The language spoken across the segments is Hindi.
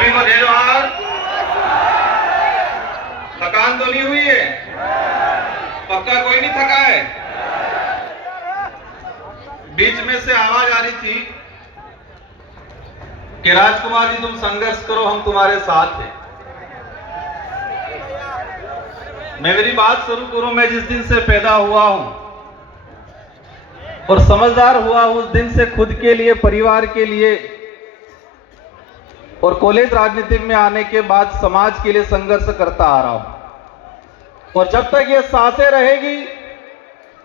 सभी को जय जोहार। थकान तो नहीं हुई है? पक्का कोई नहीं थका है? बीच में से आवाज आ रही थी कि राजकुमार जी तुम संघर्ष करो, हम तुम्हारे साथ हैं। मैं मेरी बात शुरू करूं, मैं जिस दिन से पैदा हुआ हूं और समझदार हुआ उस दिन से खुद के लिए, परिवार के लिए और कॉलेज राजनीति में आने के बाद समाज के लिए संघर्ष करता आ रहा हूं। और जब तक ये सांसें रहेगी,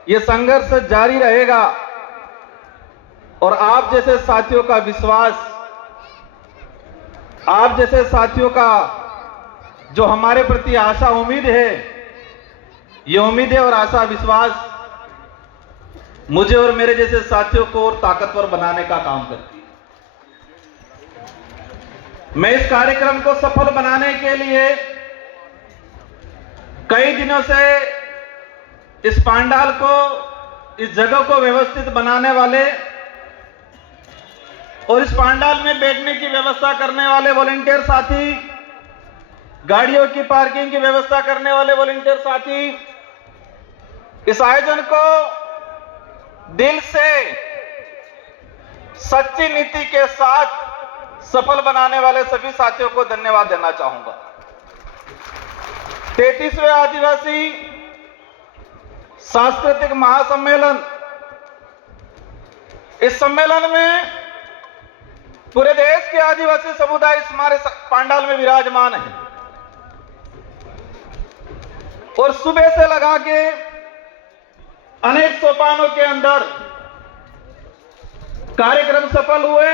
ये संघर्ष जारी रहेगा। और आप जैसे साथियों का विश्वास, आप जैसे साथियों का जो हमारे प्रति आशा उम्मीद है, ये उम्मीदें और आशा विश्वास मुझे और मेरे जैसे साथियों को और ताकतवर बनाने का काम करती है। मैं इस कार्यक्रम को सफल बनाने के लिए कई दिनों से इस पंडाल को, इस जगह को व्यवस्थित बनाने वाले और इस पंडाल में बैठने की व्यवस्था करने वाले वॉलंटियर साथी, गाड़ियों की पार्किंग की व्यवस्था करने वाले वॉलंटियर साथी, इस आयोजन को दिल से सच्ची नीति के साथ सफल बनाने वाले सभी साथियों को धन्यवाद देना चाहूंगा। 33वें आदिवासी सांस्कृतिक महासम्मेलन, इस सम्मेलन में पूरे देश के आदिवासी समुदाय इस हमारे पंडाल में विराजमान है। और सुबह से लगा के अनेक सोपानों के अंदर कार्यक्रम सफल हुए।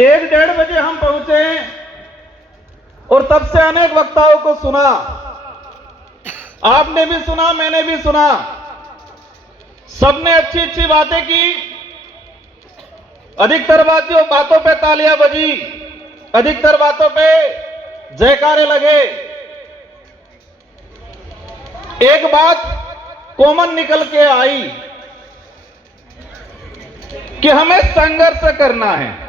1-1:30 बजे हम पहुंचे और तब से अनेक वक्ताओं को सुना। आपने भी सुना, मैंने भी सुना। सबने अच्छी अच्छी बातें की। अधिकतर बातों पे तालियां बजी, अधिकतर बातों पे जयकारे लगे। एक बात कॉमन निकल के आई कि हमें संघर्ष करना है।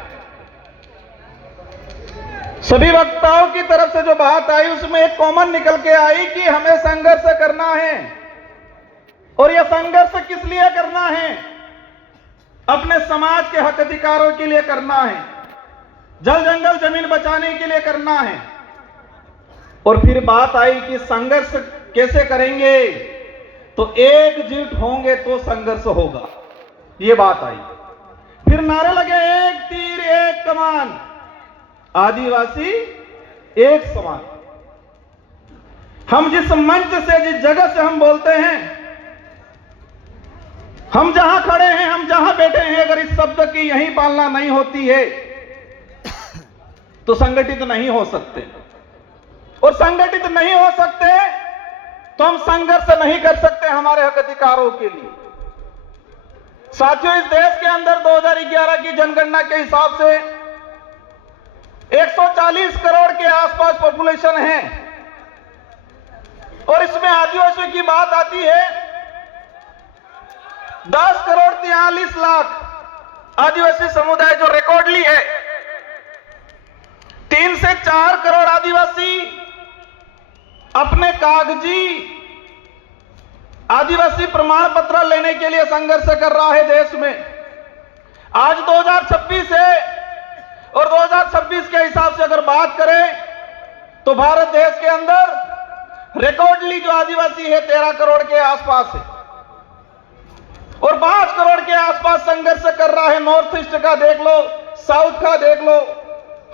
सभी वक्ताओं की तरफ से जो बात आई उसमें एक कॉमन निकल के आई कि हमें संघर्ष करना है। और यह संघर्ष किस लिए करना है? अपने समाज के हक अधिकारों के लिए करना है, जल जंगल जमीन बचाने के लिए करना है। और फिर बात आई कि संघर्ष कैसे करेंगे? तो एकजुट होंगे तो संघर्ष होगा, ये बात आई। फिर नारे लगे, एक तीर एक कमान, आदिवासी एक समान। हम जिस मंच से, जिस जगह से हम बोलते हैं, हम जहां खड़े हैं, हम जहां बैठे हैं, अगर इस शब्द की यही पालना नहीं होती है तो संगठित नहीं हो सकते। और संगठित नहीं हो सकते तो हम संघर्ष नहीं कर सकते हमारे हक अधिकारों के लिए। साथियों, इस देश के अंदर 2011 की जनगणना के हिसाब से 140 करोड़ के आसपास पॉपुलेशन है। और इसमें आदिवासियों की बात आती है, 10 करोड़ 43 लाख आदिवासी समुदाय जो रिकॉर्डली है। 3 से 4 करोड़ आदिवासी अपने कागजी आदिवासी प्रमाण पत्र लेने के लिए संघर्ष कर रहा है देश में। आज 2026 है और 2026 के हिसाब से अगर बात करें तो भारत देश के अंदर रिकॉर्डली जो आदिवासी है 13 करोड़ के आसपास है। और 5 करोड़ के आसपास संघर्ष कर रहा है। नॉर्थ ईस्ट का देख लो, साउथ का देख लो,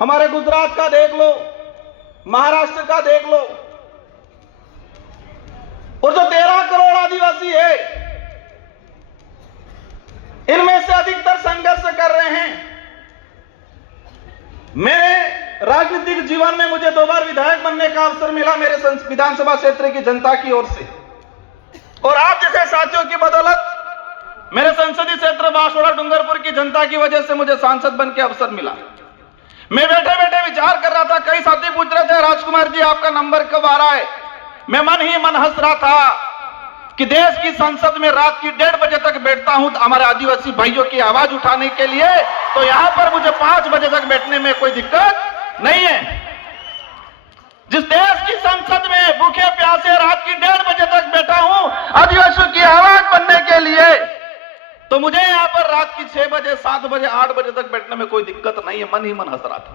हमारे गुजरात का देख लो, महाराष्ट्र का देख लो। और जो 13 करोड़ आदिवासी है, इनमें से अधिकतर संघर्ष कर रहे हैं। मेरे राजनीतिक जीवन में मुझे 2 बार विधायक बनने का अवसर मिला मेरे विधानसभा क्षेत्र की जनता की ओर से। और आप जैसे साथियों की बदौलत मेरे संसदीय क्षेत्र बांसवाड़ा डूंगरपुर की जनता की वजह से मुझे सांसद बन के अवसर मिला। मैं बैठे बैठे विचार कर रहा था, कई साथी पूछ रहे थे, राजकुमार जी आपका नंबर कब आ रहा है? मैं मन ही मन हंस रहा था कि देश की संसद में रात की 1:30 बजे तक बैठता हूं हमारे आदिवासी भाइयों की आवाज उठाने के लिए। तो यहां पर मुझे 5 बजे तक बैठने में कोई दिक्कत नहीं है। जिस देश की संसद में भूखे प्यासे रात की 1:30 बजे तक बैठा हूं आदिवासियों की आवाज बनने के लिए, तो मुझे यहां पर रात की 6 बजे 7 बजे 8 बजे तक बैठने में कोई दिक्कत नहीं है। मन ही मन हंस रहा था।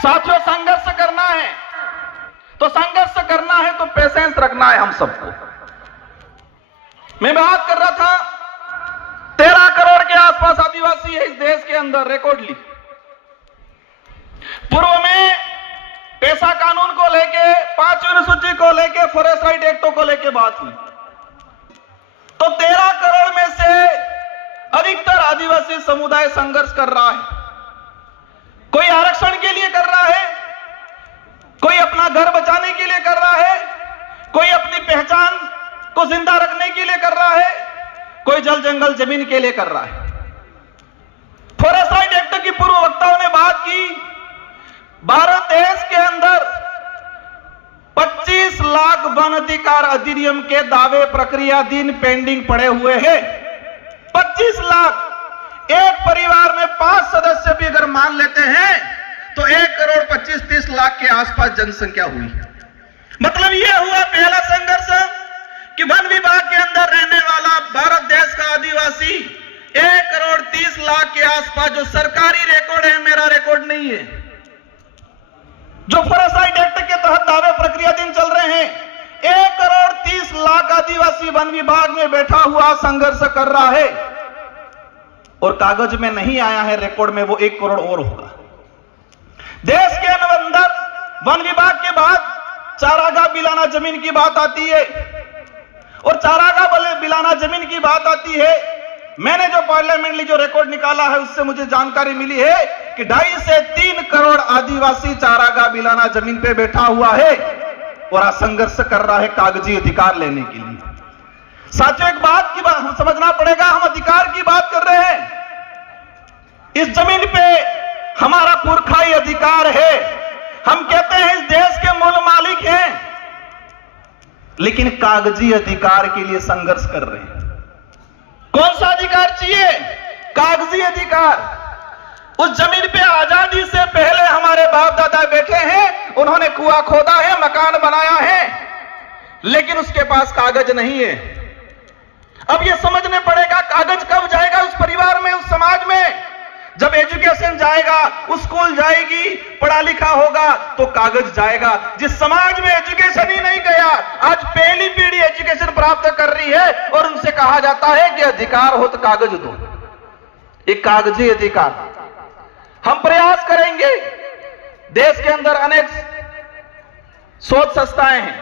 साथियों, संघर्ष करना है तो संघर्ष करना है तो पेशेंस रखना है हम सबको। मैं बात कर रहा था 13 करोड़ के आसपास आदिवासी है इस देश के अंदर रिकॉर्डली। पूर्व में पेशा कानून को लेके, 5वीं अनुसूची को लेके, फॉरेस्ट राइट एक्टों को लेके बात हुई, तो 13 करोड़ में से अधिकतर आदिवासी समुदाय संघर्ष कर रहा है। कोई आरक्षण के लिए कर रहा है, कोई अपना घर बचाने के लिए कर रहा है, कोई अपनी पहचान को जिंदा रखने के लिए कर रहा है, कोई जल जंगल जमीन के लिए कर रहा है। फॉरेस्ट राइट एक्ट की पूर्व वक्ताओं ने बात की, भारत देश के अंदर 25 लाख वन अधिकार अधिनियम के दावे प्रक्रियाधीन पेंडिंग पड़े हुए हैं। 25 लाख। एक परिवार में 5 सदस्य भी अगर मान लेते हैं तो 1,25,30 लाख के आसपास जनसंख्या हुई। मतलब यह हुआ पहला संघर्ष कि वन विभाग के अंदर रहने वाला भारत देश का आदिवासी 1,30 लाख के आसपास, जो सरकारी रिकॉर्ड है, मेरा रिकॉर्ड नहीं है, जो फॉरेस्ट राइट एक्ट के तहत दावे प्रक्रियाधीन चल रहे हैं, 1,30 लाख आदिवासी वन विभाग में बैठा हुआ संघर्ष कर रहा है और कागज में नहीं आया है रिकॉर्ड में, वो 1 करोड़ और होगा। देश के अंदर वन विभाग के बाद चारागाह बिलाना जमीन की बात आती है, और चारागाह बिलाना जमीन की बात आती है। मैंने जो पार्लियामेंटली जो रिकॉर्ड निकाला है उससे मुझे जानकारी मिली है कि 2.5 से 3 करोड़ आदिवासी चारागाह बिलाना जमीन पे बैठा हुआ है और आज संघर्ष कर रहा है कागजी अधिकार लेने के लिए। साथियों, एक बात की बात समझना पड़ेगा, हम अधिकार की बात कर रहे हैं। इस जमीन पे हमारा पुरखाई अधिकार है, हम कहते हैं इस देश के मूल मालिक हैं, लेकिन कागजी अधिकार के लिए संघर्ष कर रहे हैं। कौन सा अधिकार चाहिए? कागजी अधिकार। उस जमीन पे आजादी से पहले हमारे बाप दादा बैठे हैं, उन्होंने कुआं खोदा है, मकान बनाया है, लेकिन उसके पास कागज नहीं है। अब यह समझने पड़ेगा कागज कब जाएगा उस परिवार में, उस समाज में। जब एजुकेशन जाएगा, स्कूल जाएगी, पढ़ा लिखा होगा तो कागज जाएगा। जिस समाज में एजुकेशन ही नहीं गया, आज पहली पीढ़ी एजुकेशन प्राप्त कर रही है और उनसे कहा जाता है कि अधिकार हो तो कागज दो। एक कागजी अधिकार। हम प्रयास करेंगे। देश के अंदर अनेक शोध संस्थाएं हैं,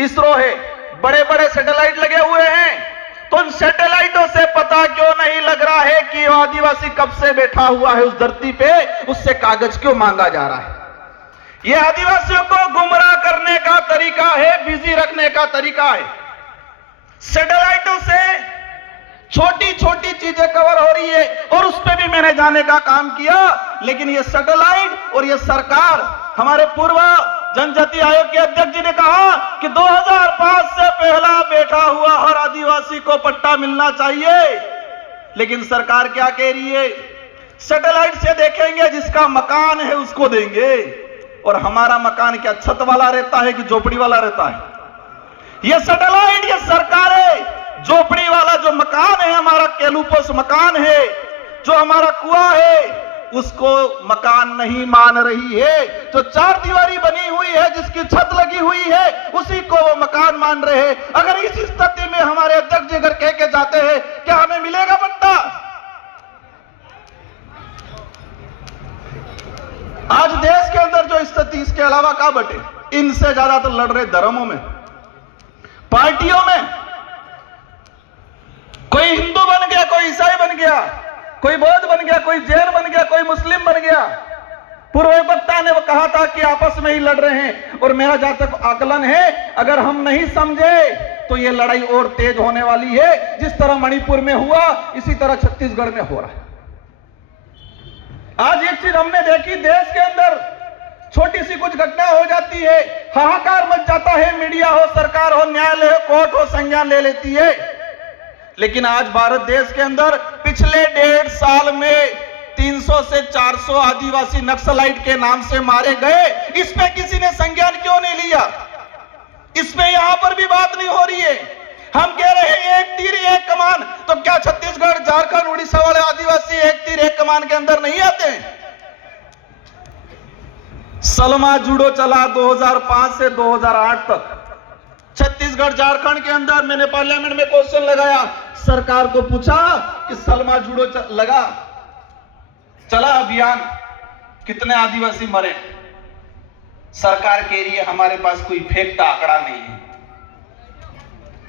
इसरो है, बड़े बड़े सैटेलाइट लगे हुए हैं, तो उन सैटेलाइटों से पता क्यों नहीं लग रहा है कि आदिवासी कब से बैठा हुआ है उस धरती पे, उससे कागज क्यों मांगा जा रहा है? यह आदिवासियों को गुमराह करने का तरीका है, बिजी रखने का तरीका है। सैटेलाइटों से छोटी छोटी चीजें कवर हो रही है और उस पर भी मैंने जाने का काम किया, लेकिन यह सैटेलाइट और यह सरकार, हमारे पूर्व जनजाति आयोग के अध्यक्ष जी ने कहा कि 2005 से पहला बैठा हुआ हर आदिवासी को पट्टा मिलना चाहिए, लेकिन सरकार क्या कह रही है? सैटेलाइट से देखेंगे, जिसका मकान है उसको देंगे। और हमारा मकान क्या छत वाला रहता है कि झोपड़ी वाला रहता है? यह सैटेलाइट, यह सरकार है झोपड़ी वाला जो मकान है, हमारा केलूपोस मकान है, जो हमारा कुआं है, उसको मकान नहीं मान रही है। जो 4 दीवारी बनी हुई है, जिसकी छत लगी हुई है, उसी को वो मकान मान रहे हैं। अगर इस स्थिति में हमारे अध्यक्ष जी अगर कह के जाते हैं, क्या हमें मिलेगा पट्टा? आज देश के अंदर जो स्थिति, इसके अलावा क्या बटे? इनसे ज्यादा तो लड़ रहे धर्मों में, पार्टियों में। कोई हिंदू बन गया, कोई ईसाई बन गया, कोई बौद्ध बन गया, कोई जैन बन गया, कोई मुस्लिम बन गया। पूर्व वक्ता ने वो कहा था कि आपस में ही लड़ रहे हैं, और मेरा जहां तक आकलन है, अगर हम नहीं समझे तो ये लड़ाई और तेज होने वाली है। जिस तरह मणिपुर में हुआ, इसी तरह छत्तीसगढ़ में हो रहा है। आज एक चीज हमने देखी, देश के अंदर छोटी सी कुछ घटना हो जाती है, हाहाकार मच जाता है, मीडिया हो, सरकार हो, न्यायालय हो, कोर्ट हो, संज्ञान ले लेती है। लेकिन आज भारत देश के अंदर पिछले 1.5 साल में 300 से 400 आदिवासी नक्सलाइट के नाम से मारे गए, इस पे किसी ने संज्ञान क्यों नहीं लिया? इस पे यहां पर भी बात नहीं हो रही है। हम कह रहे हैं एक तीर एक कमान, तो क्या छत्तीसगढ़, झारखंड, उड़ीसा वाले आदिवासी एक तीर एक कमान के अंदर नहीं आते हैं? सलमा जूडो चला 2005 से 2008 तक छत्तीसगढ़, झारखंड के अंदर। मैंने पार्लियामेंट में क्वेश्चन लगाया, सरकार को पूछा कि सलमा जूडो चला अभियान, कितने आदिवासी मरे? सरकार कह रही है हमारे पास कोई फेंकता आंकड़ा नहीं है।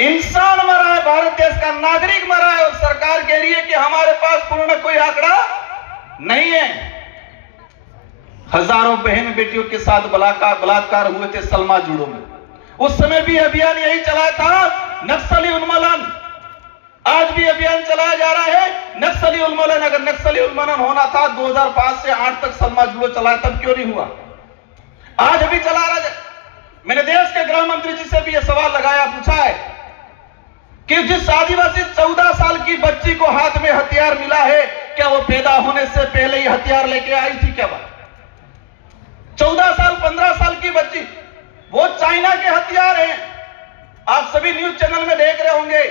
इंसान मरा है, भारत देश का नागरिक मरा है, और सरकार कह रही है कि हमारे पास पूर्ण कोई आंकड़ा नहीं है। हजारों बहन बेटियों के साथ बलात्कार हुए थे सलमा जूडो में। उस समय भी अभियान यही चलाया था, नक्सली उन्मूलन। आज भी अभियान चलाया जा रहा है, नक्सली उन्मूलन। अगर नक्सली उन्मूलन होना था 2005 से 8 तक सलमा जूडो चलाया, तब क्यों नहीं हुआ? आज भी चला रहा है। मैंने देश के गृह मंत्री जी से भी यह सवाल लगाया, पूछा है कि जिस आदिवासी 14 साल की बच्ची को हाथ में हथियार मिला है, क्या वो पैदा होने से पहले ही हथियार लेके आई थी? क्या बात? 14 साल 15 साल की बच्ची, वो चाइना के हथियार हैं। आप सभी न्यूज चैनल में देख रहे होंगे,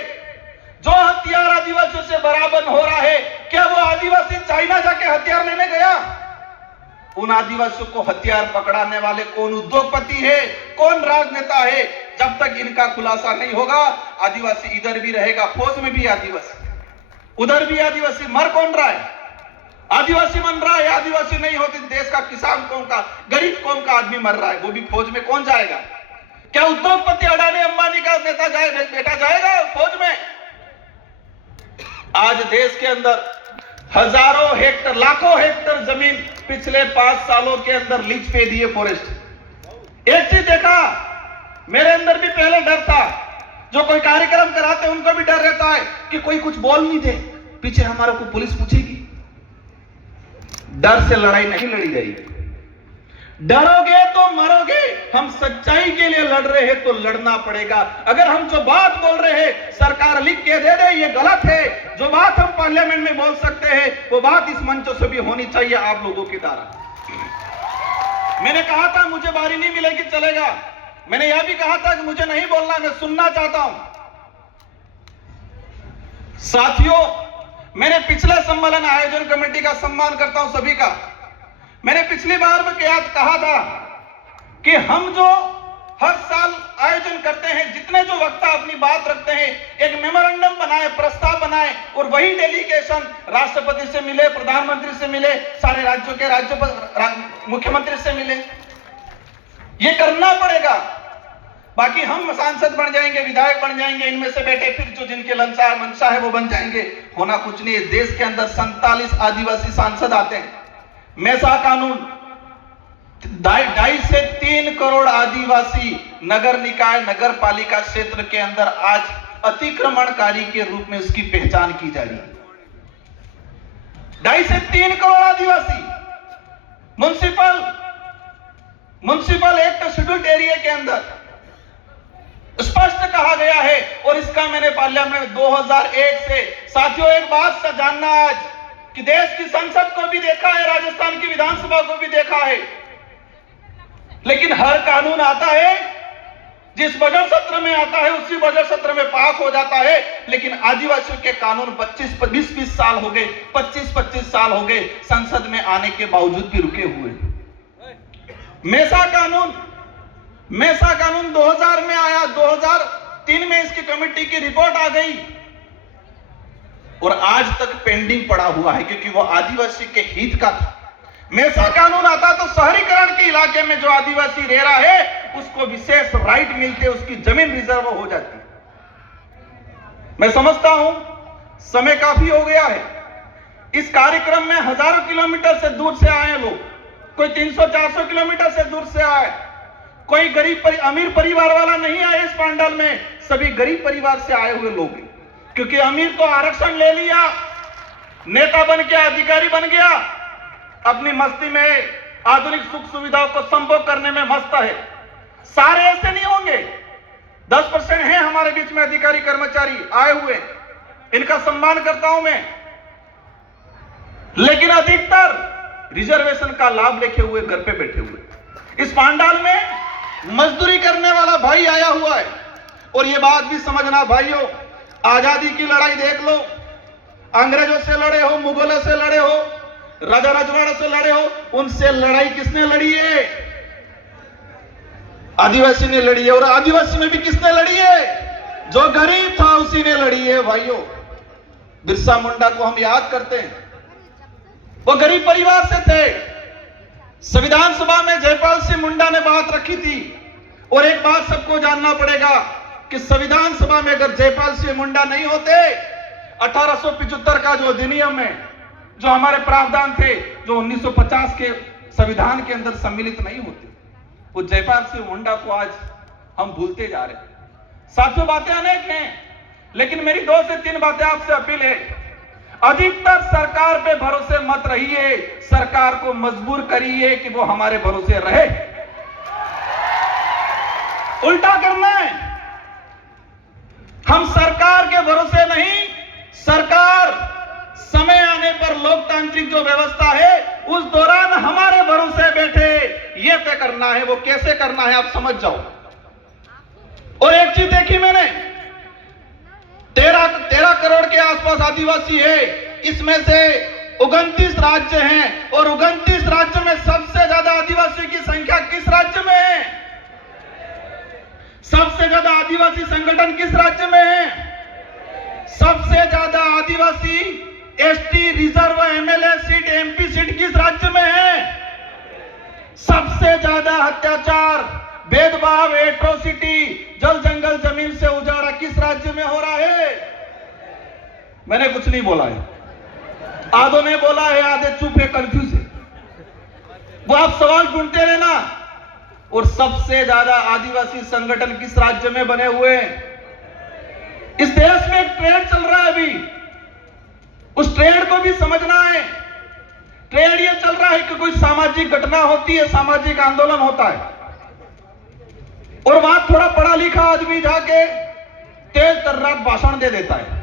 जो हथियार आदिवासियों से बरामद हो रहा है, क्या वो आदिवासी चाइना जाके हथियार लेने गया? उन आदिवासियों को हथियार पकड़ाने वाले कौन उद्योगपति है, कौन राजनेता है? जब तक इनका खुलासा नहीं होगा, आदिवासी इधर भी रहेगा, फौज में भी आदिवासी, उधर भी आदिवासी। मर कौन रहा है? आदिवासी बन रहा है। आदिवासी नहीं होती देश का किसान कौम का, गरीब कौम का आदमी मर रहा है, वो भी फौज में कौन जाएगा? क्या उद्योगपति अडानी अंबानी का बेटा जाएगा फौज में? आज देश के अंदर हजारों हेक्टर, लाखों हेक्टर जमीन पिछले 5 सालों के अंदर लीज पे दिए फॉरेस्ट। एक चीज देखा, मेरे अंदर भी पहले डर था, जो कोई कार्यक्रम कराते उनको भी डर रहता है कि कोई कुछ बोल नहीं दे, पीछे हमारे को पुलिस पूछेगी। डर से लड़ाई नहीं लड़ी जाएगी। डरोगे तो मरोगे। हम सच्चाई के लिए लड़ रहे हैं तो लड़ना पड़ेगा। अगर हम जो बात बोल रहे हैं, सरकार लिख के दे दे ये गलत है, जो बात हम पार्लियामेंट में बोल सकते हैं वो बात इस मंच से भी होनी चाहिए आप लोगों के द्वारा। मैंने कहा था मुझे बारी नहीं मिलेगी चलेगा, मैंने यह भी कहा था कि मुझे नहीं बोलना, मैं सुनना चाहता हूं। साथियों, मैंने पिछले सम्मेलन आयोजन कमेटी का सम्मान करता हूं सभी का। मैंने पिछली बार में कहा था कि हम जो हर साल आयोजन करते हैं, जितने जो वक्ता अपनी बात रखते हैं, एक मेमोरेंडम बनाए, प्रस्ताव बनाए, और वही डेलीगेशन राष्ट्रपति से मिले, प्रधानमंत्री से मिले, सारे राज्यों के मुख्यमंत्री से मिले। ये करना पड़ेगा। बाकी हम सांसद बन जाएंगे, विधायक बन जाएंगे, इनमें से बैठे फिर जो जिनके मंशा है वो बन जाएंगे, होना कुछ नहीं है। देश के अंदर 47 आदिवासी सांसद आते हैं। मेसा कानून 2.5 से 3 करोड़ आदिवासी नगर निकाय, नगर पालिका क्षेत्र के अंदर आज अतिक्रमणकारी के रूप में उसकी पहचान की जा रही है। 2.5 से 3 करोड़ आदिवासी म्युनिसिपल एक्ट शेड्यूल्ड एरिया के अंदर स्पष्ट कहा गया है, और इसका मैंने पार्लियामेंट में 2001 से। साथियों, एक बात जानना आज कि देश की संसद को भी देखा है, राजस्थान की विधानसभा को भी देखा है, लेकिन हर कानून आता है जिस बजट सत्र में आता है उसी बजट सत्र में पास हो जाता है, लेकिन आदिवासियों के कानून 20 साल हो गए, 25 साल हो गए संसद में आने के बावजूद भी रुके हुए। मेसा कानून 2000 में आया, 2003 में इसकी कमेटी की रिपोर्ट आ गई, और आज तक पेंडिंग पड़ा हुआ है, क्योंकि वो आदिवासी के हित का था। मेसा कानून आता तो शहरीकरण के इलाके में जो आदिवासी रह रहा है उसको विशेष राइट मिलते, उसकी जमीन रिजर्व हो जाती। मैं समझता हूं समय काफी हो गया है। इस कार्यक्रम में हजारों किलोमीटर से दूर से आए लोग, कोई 300-400 किलोमीटर से दूर से आए, कोई अमीर परिवार वाला नहीं आए इस पंडाल में, सभी गरीब परिवार से आए हुए लोग। क्योंकि अमीर तो आरक्षण ले लिया, नेता बन गया, अधिकारी बन गया, अपनी मस्ती में आधुनिक सुख सुविधाओं को संभोग करने में मस्त है। सारे ऐसे नहीं होंगे, 10% हैं हमारे बीच में अधिकारी कर्मचारी आए हुए, इनका सम्मान करता हूं मैं। लेकिन अधिकतर रिजर्वेशन का लाभ लेके हुए घर पे बैठे हुए। इस पांडाल में मजदूरी करने वाला भाई आया हुआ है। और ये बात भी समझना भाइयों, आजादी की लड़ाई देख लो, अंग्रेजों से लड़े हो, मुगलों से लड़े हो, राजा रजवाड़ों से लड़े हो, उनसे लड़ाई किसने लड़ी है? आदिवासी ने लड़ी है। और आदिवासी में भी किसने लड़ी है? जो गरीब था उसी ने लड़ी है भाइयों। बिरसा मुंडा को हम याद करते हैं, वो गरीब परिवार से थे। संविधान सभा में जयपाल सिंह मुंडा ने बात रखी थी। और एक बात सबको जानना पड़ेगा कि संविधान सभा में अगर जयपाल सिंह मुंडा नहीं होते, 1875 का जो अधिनियम है, जो हमारे प्रावधान थे, जो 1950 के संविधान के अंदर सम्मिलित नहीं होते, वो जयपाल सिंह मुंडा को आज हम भूलते जा रहे हैं। साथियों, बातें अनेक हैं, लेकिन मेरी 2 से 3 बातें आपसे अपील है। अधिकतर सरकार पे भरोसे मत रहिए, सरकार को मजबूर करिए कि वो हमारे भरोसे रहे। उल्टा करना है, हम सरकार के भरोसे नहीं, सरकार समय आने पर लोकतांत्रिक जो व्यवस्था है उस दौरान हमारे भरोसे बैठे, ये तय करना है। वो कैसे करना है आप समझ जाओ। और एक चीज देखी मैंने, 13 करोड़ के आसपास आदिवासी है, इसमें से 29 राज्य हैं। और 29 राज्य में सबसे ज्यादा आदिवासी की संख्या किस राज्य में है? सबसे ज्यादा आदिवासी संगठन किस राज्य में है? सबसे ज्यादा आदिवासी ST reserve MLA seat, MP seat किस राज्य में है? सबसे ज्यादा अत्याचार, भेदभाव, एट्रोसिटी, जल जंगल जमीन से उजाड़ा किस राज्य में हो रहा है? मैंने कुछ नहीं बोला है, आधों ने बोला है, आधे चुप है, कंफ्यूज है। वो आप सवाल ढूंढते रहना। और सबसे ज्यादा आदिवासी संगठन किस राज्य में बने हुए? इस देश में एक ट्रेंड चल रहा है अभी, उस ट्रेंड को भी समझना है। ट्रेंड ये चल रहा है कि कोई सामाजिक घटना होती है, सामाजिक आंदोलन होता है, और वहां थोड़ा पढ़ा लिखा आदमी जाके तेज तर्रार भाषण दे देता है।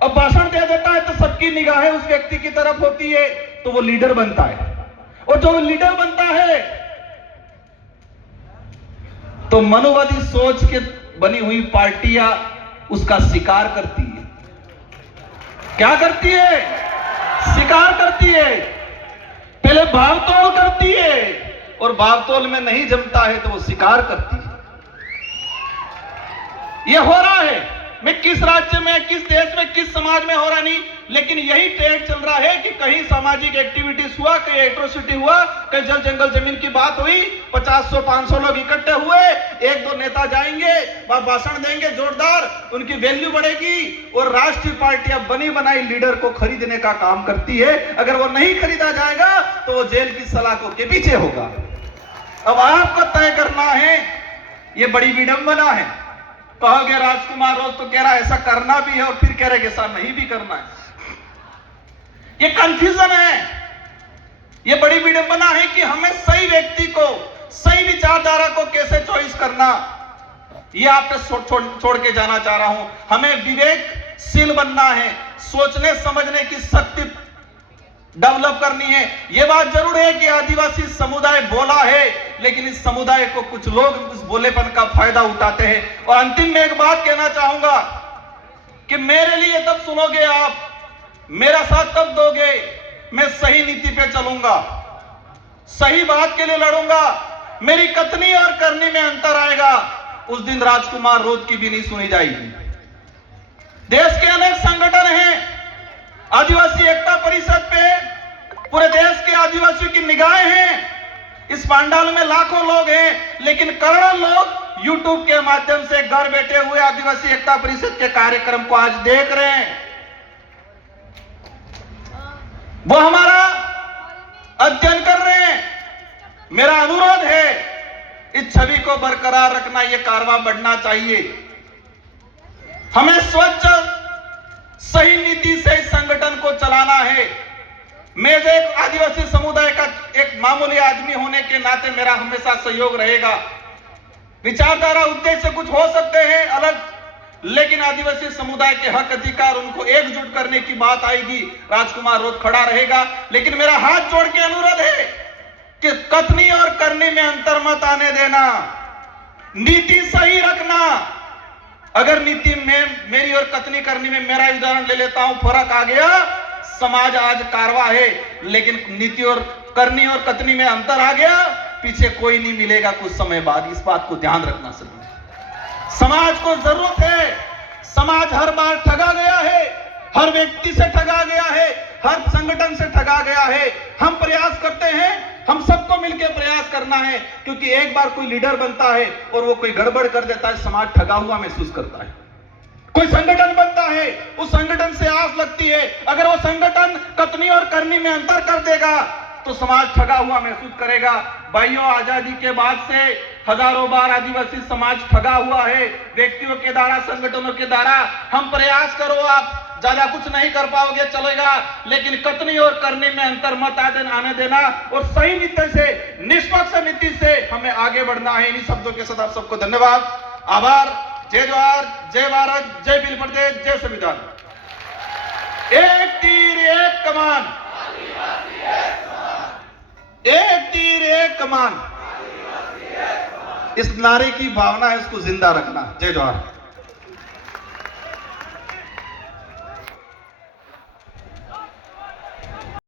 अब भाषण दे देता है तो सबकी निगाहें उस व्यक्ति की तरफ होती है, तो वो लीडर बनता है। और जो लीडर बनता है तो मनुवादी सोच के बनी हुई पार्टियां उसका शिकार करती है। क्या करती है? शिकार करती है। पहले भावतोल करती है, और भावतोल में नहीं जमता है तो वो शिकार करती है। ये हो रहा है, मैं किस राज्य में, किस देश में, किस समाज में हो रहा नहीं, लेकिन यही ट्रेंड चल रहा है कि कहीं सामाजिक एक्टिविटीज हुआ, कहीं एट्रोसिटी हुआ, कहीं जल जंगल जमीन की बात हुई, 50-100-500 लोग इकट्ठे हुए, 1-2 नेता जाएंगे, वह भाषण देंगे जोरदार, उनकी वैल्यू बढ़ेगी। और राष्ट्रीय पार्टियां बनी बनाई लीडर को खरीदने का काम करती है। अगर वो नहीं खरीदा जाएगा तो वो जेल की सलाखों के पीछे होगा। अब आपको तय करना है, ये बड़ी विडंबना है। कहोगे राजकुमार रोज तो कह रहा है ऐसा करना भी है, और फिर कह रहे कि ऐसा नहीं भी करना है। ये कंफ्यूजन है, ये बड़ी विडंबना है कि हमें सही व्यक्ति को, सही विचारधारा को कैसे चॉइस करना, ये आप पे छोड़ के जाना चाह रहा हूं। हमें विवेकशील बनना है, सोचने समझने की शक्ति डेवलप करनी है। यह बात जरूर है कि आदिवासी समुदाय बोला है, लेकिन इस समुदाय को कुछ लोग उस बोलेपन का फायदा उठाते हैं। और अंतिम में एक बात कहना चाहूंगा कि मेरे लिए तब सुनोगे आप, मेरा साथ तब दोगे, मैं सही नीति पे चलूंगा, सही बात के लिए लड़ूंगा, मेरी कथनी और करनी में अंतर आएगा, उस दिन राजकुमार रोज की भी नहीं सुनी जाएगी। देश के अनेक संगठन हैं, आदिवासी एकता परिषद पे पूरे देश के आदिवासियों की निगाहें हैं। इस पांडाल में लाखों लोग हैं, लेकिन करोड़ों लोग यूट्यूब के माध्यम से घर बैठे हुए आदिवासी एकता परिषद के कार्यक्रम को आज देख रहे हैं। वो हमारा अध्ययन कर रहे हैं। मेरा अनुरोध है, इस छवि को बरकरार रखना, यह कारवां बढ़ना चाहिए। हमें स्वच्छ सही नीति से इस संगठन को चलाना है। मैं एक आदिवासी समुदाय का एक मामूली आदमी होने के नाते मेरा हमेशा सहयोग रहेगा। विचारधारा उद्देश्य कुछ हो सकते हैं अलग, लेकिन आदिवासी समुदाय के हक अधिकार उनको एकजुट करने की बात आएगी, राजकुमार रोज खड़ा रहेगा। लेकिन मेरा हाथ जोड़ के अनुरोध है कि कथनी और करनी में अंतर मत आने देना, नीति सही रखना। अगर नीति में मेरी और कथनी करनी में, मेरा उदाहरण ले लेता हूं, फर्क आ गया, समाज आज कारवा है, लेकिन नीति और करनी और कथनी में अंतर आ गया, पीछे कोई नहीं मिलेगा कुछ समय बाद। इस बात को ध्यान रखना सभी। समाज को जरूरत है। समाज हर बार ठगा गया है, हर व्यक्ति से ठगा गया है, हर संगठन से ठगा गया है। हम प्रयास करते हैं, हम सबको मिलकर प्रयास करना है, क्योंकि एक बार कोई लीडर बनता है और वो कोई गड़बड़ कर देता है, समाज ठगा हुआ महसूस करता है। कोई संगठन बनता है, उस संगठन से आस लगती है, अगर वो संगठन कथनी और करनी में अंतर कर देगा तो समाज ठगा हुआ महसूस करेगा। भाइयों, आजादी के बाद से हजारों बार आदिवासी समाज ठगा हुआ है, व्यक्तियों के द्वारा, संगठनों के द्वारा। हम प्रयास करो, आप ज्यादा कुछ नहीं कर पाओगे चलेगा, लेकिन कथनी और करनी में अंतर मत आने देना और सही नीति से, निष्पक्ष नीति से हमें आगे बढ़ना है। इन्हीं शब्दों के साथ आप सबको धन्यवाद, आभार। जय जोहार, जय भारत, जय बिल प्रदेश, जय संविधान। एक तीर एक कमान, एक तीर एक कमान, इस नारे की भावना है, इसको जिंदा रखना। जय जोहार।